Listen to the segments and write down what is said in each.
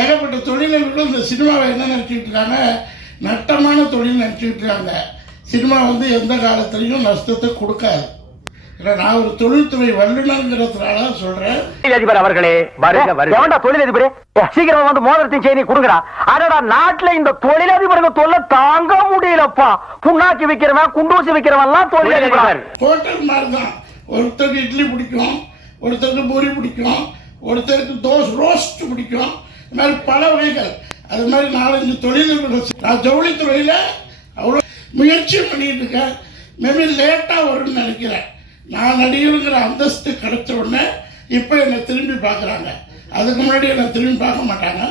ஏகப்பட்ட தொழிலர்களும் இந்த சினிமாவை என்ன நினச்சிக்கிட்டு இருக்காங்க? நட்டமான தொழில் நினச்சிக்கிட்டு இருக்காங்க. சினிமா வந்து எந்த காலத்துலையும் நஷ்டத்தை கொடுக்காது. நான் ஒரு தொழில்துறை வல்லுநருங்கிறதுனால சொல்கிறேன் தொழிலதிபர் அவர்களே வருக வருக. தொழிலதிபர்? சீக்கிரமா வந்து மோதிரத்தையும் செய்தி கொடுங்கடா. அடடா நாட்டுல இந்த தொழிலதிபருங்க தொல்லை தாங்க முடியலப்பா. புண்ணாக்கி விக்கிறவன் குண்டூசி விக்கிறவன் எல்லாம் ஹோட்டல் மாதிரி தான் ஒருத்தருக்கு இட்லி பிடிக்கும் ஒருத்தருக்கு பூரி பிடிக்கும் ஒருத்தருக்கு தோசை ரோஸ்ட் பிடிக்கும். இது மாதிரி பல வகைகள். அது மாதிரி நாலஞ்சு தொழில்கள் நான் ஜவுளித்துறையில் அவ்வளோ முயற்சி பண்ணிட்டு இருக்கேன். மேபி லேட்டாக வரும்னு நினைக்கிறேன். நான் நடிகருங்கிற அந்தஸ்து கிடைச்ச உடனே இப்போ என்னை திரும்பி பார்க்குறாங்க. அதுக்கு முன்னாடி என்னை திரும்பி பார்க்க மாட்டாங்க.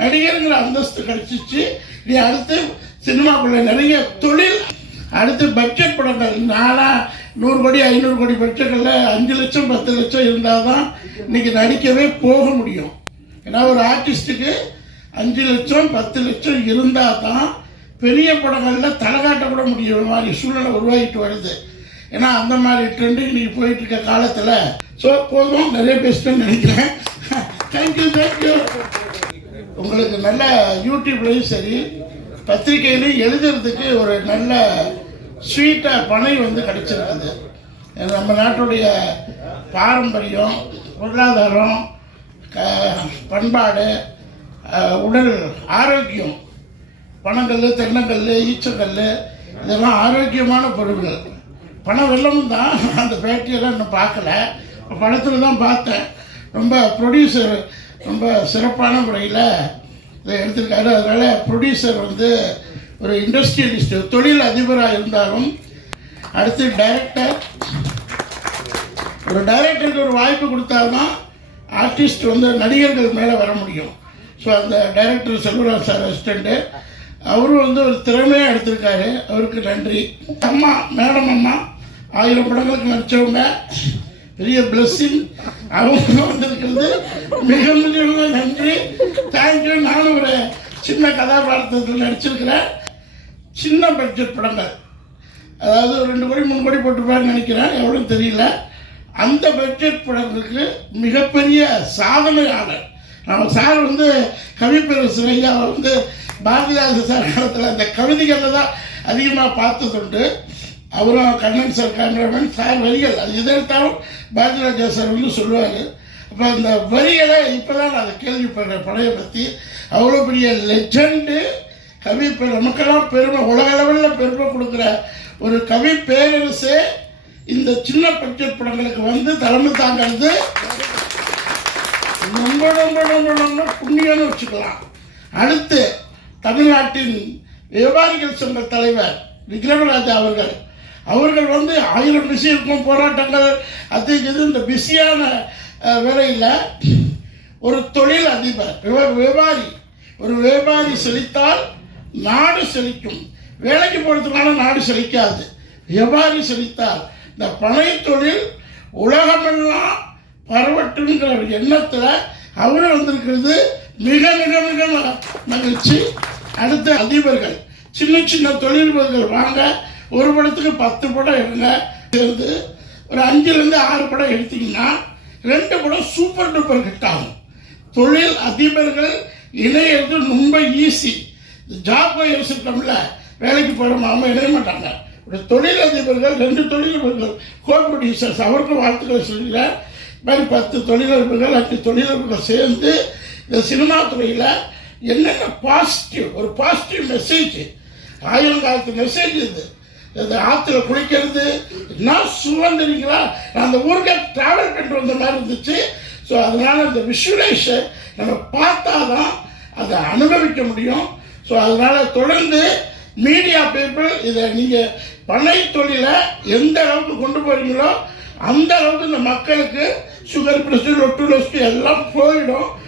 நடிகருங்கிற அந்தஸ்து கிடைச்சிச்சு. நீ அடுத்து சினிமாக்குள்ள நிறைய தொழில் அடுத்து பட்ஜெட் படங்கள். நானாக நூறு கோடி ஐநூறு கோடி பட்ஜெட்டில் அஞ்சு லட்சம் பத்து லட்சம் இருந்தால் தான் இன்றைக்கி நடிக்கவே போக முடியும். ஏன்னா ஒரு ஆர்டிஸ்ட்டுக்கு அஞ்சு லட்சம் பத்து லட்சம் இருந்தால் தான் பெரிய படங்களில் தலை காட்டக்கூட முடியுற மாதிரி சூழ்நிலை உருவாகிட்டு வருது. ஏன்னா அந்த மாதிரி ட்ரெண்டு இன்னைக்கு போயிட்டு இருக்க காலத்தில் ஸோ போதும். நிறைய பேசிட்டேன்னு நினைக்கிறேன். தேங்க்யூ தேங்க்யூ உங்களுக்கு நல்ல யூடியூப்லேயும் சரி பத்திரிகையிலையும் எழுதுறதுக்கு ஒரு நல்ல ஸ்வீட்டாக பனை வந்து கிடைச்சிருக்குது. நம்ம நாட்டுடைய பாரம்பரியம் பொருளாதாரம் பண்பாடு உடல் ஆரோக்கியம் பனங்கல் தென்னங்கல் ஈச்சக்கல் இதெல்லாம் ஆரோக்கியமான பொருட்கள் பண வெள்ளமும் தான் அந்த பேட்டியெல்லாம் இன்னும் பார்க்கல. படத்தில் தான் பார்த்தேன். ரொம்ப ப்ரொடியூசர் ரொம்ப சிறப்பான முறையில் இதை எடுத்திருக்காரு. அதனால் ப்ரொடியூசர் வந்து ஒரு இண்டஸ்ட்ரியலிஸ்ட் தொழில் அதிபராக இருந்தாலும் அடுத்து டைரக்டர் ஒரு டைரக்டருக்கு ஒரு வாய்ப்பு கொடுத்தாதான் ஆர்டிஸ்ட் வந்து நடிகர்கள் மேலே வர முடியும். ஸோ அந்த டைரக்டர் செல்வராஜ் சார் அசிஸ்டண்ட்டு அவரும் வந்து ஒரு திறமையாக எடுத்திருக்காரு. அவருக்கு நன்றி. அம்மா மேடம் அம்மா ஆயிரம் படங்களுக்கு நடித்தவங்க பெரிய பிளஸ்ஸிங் அவங்க வந்திருக்கிறது. மிக மிக நன்றி. தேங்க்யூ நானும் ஒரு சின்ன கதாபாத்திரத்தில் நடிச்சிருக்கிறேன். சின்ன பட்ஜெட் படங்கள். அதாவது ஒரு ரெண்டு கோடி மூணு கோடி போட்டிருப்பான்னு நினைக்கிறேன். எவ்வளோன்னு தெரியல. அந்த பட்ஜெட் படங்களுக்கு மிகப்பெரிய சாதனையாளர் நம்ம சார் வந்து கவிப்பேரசு ஐயா வந்து பாரதிதாச சார் காலத்தில் அந்த கவிதைகளில் தான் அதிகமாக பார்த்ததுண்டு. அவரும் கண்ணன் சார் கேமராமேன் சார் வரிகள் அது எதிர்த்தாலும் பாரதிராஜா சார் வந்து சொல்லுவார். அப்போ அந்த வரிகளை இப்போ தான் நான் அதை கேள்விப்படுறேன் படையை பற்றி அவ்வளோ பெரிய லெஜண்டு கவி பெரு நமக்கெல்லாம் பெருமை உலக அளவில் பெருமை கொடுக்குற ஒரு கவி பேரரசே இந்த சின்ன பட்ஜெட் படங்களுக்கு வந்து தலைமை தாங்கிறது ரொம்ப ரொம்ப ரொம்ப ரொம்ப புண்ணியம்னு வச்சுக்கலாம். அடுத்து தமிழ்நாட்டின் வியாபாரிகள் சங்க தலைவர் விக்ரமராஜா அவர்கள். அவர்கள் வந்து ஆயிரம் பிஸி இருக்கும் போராட்டங்கள் அது இது இந்த பிஸியான வேலையில் ஒரு தொழில் அதிபர் வியாபாரி. ஒரு வியாபாரி செழித்தால் நாடு செழிக்கும். வேலைக்கு போகிறதுனால நாடு செழிக்காது. வியாபாரி செழித்தால் இந்த பனை தொழில் உலகமெல்லாம் பரவட்டுங்கிற ஒரு எண்ணத்தில் அவரும் வந்திருக்கிறது. மிக மிக மிக மகிழ்ச்சி. அடுத்த அதிபர்கள் சின்ன சின்ன தொழில்பர்கள் வாங்க. ஒரு படத்துக்கு பத்து படம் எடுங்க. சேர்ந்து ஒரு அஞ்சுலேருந்து ஆறு படம் எடுத்தீங்கன்னா ரெண்டு படம் சூப்பர் டூப்பர் ஹிட் ஆகும். தொழில் அதிபர்கள் இணையிறது ரொம்ப ஈஸி ஜாப் போய் இருக்கோம்ல வேலைக்கு போகிற மாமா இணைய மாட்டாங்க. ஒரு ரெண்டு தொழிலதிபர்கள் கோ ப்ரொடியூசர்ஸ் அவருக்கும் வாழ்த்துக்களை சொல்கிறேன் இது மாதிரி பத்து தொழிலதிபர்கள் அஞ்சு தொழிலதிபர்கள் சேர்ந்து இந்த சினிமா துறையில் என்னென்ன பாசிட்டிவ் ஒரு பாசிட்டிவ் மெசேஜ் ஆயிரம் காலத்து மெசேஜ் இது. இந்த ஆற்றுல குளிக்கிறது நான் சுகம் நான் அந்த ஊருக்கு ட்ராவல் பண்ணிட்டு வந்த மாதிரி இருந்துச்சு. ஸோ அதனால அந்த விஷுவலைஷன் நம்ம பார்த்தா தான் அதை அனுபவிக்க முடியும். ஸோ அதனால் தொடர்ந்து மீடியா பீப்புள் இதை நீங்கள் பனை தொழிலை எந்த அளவுக்கு கொண்டு போறீங்களோ அந்த அளவுக்கு இந்த மக்களுக்கு சுகர் பிரஷர் ஒட்டு லொஸ்ட் எல்லாம் போயிடும்.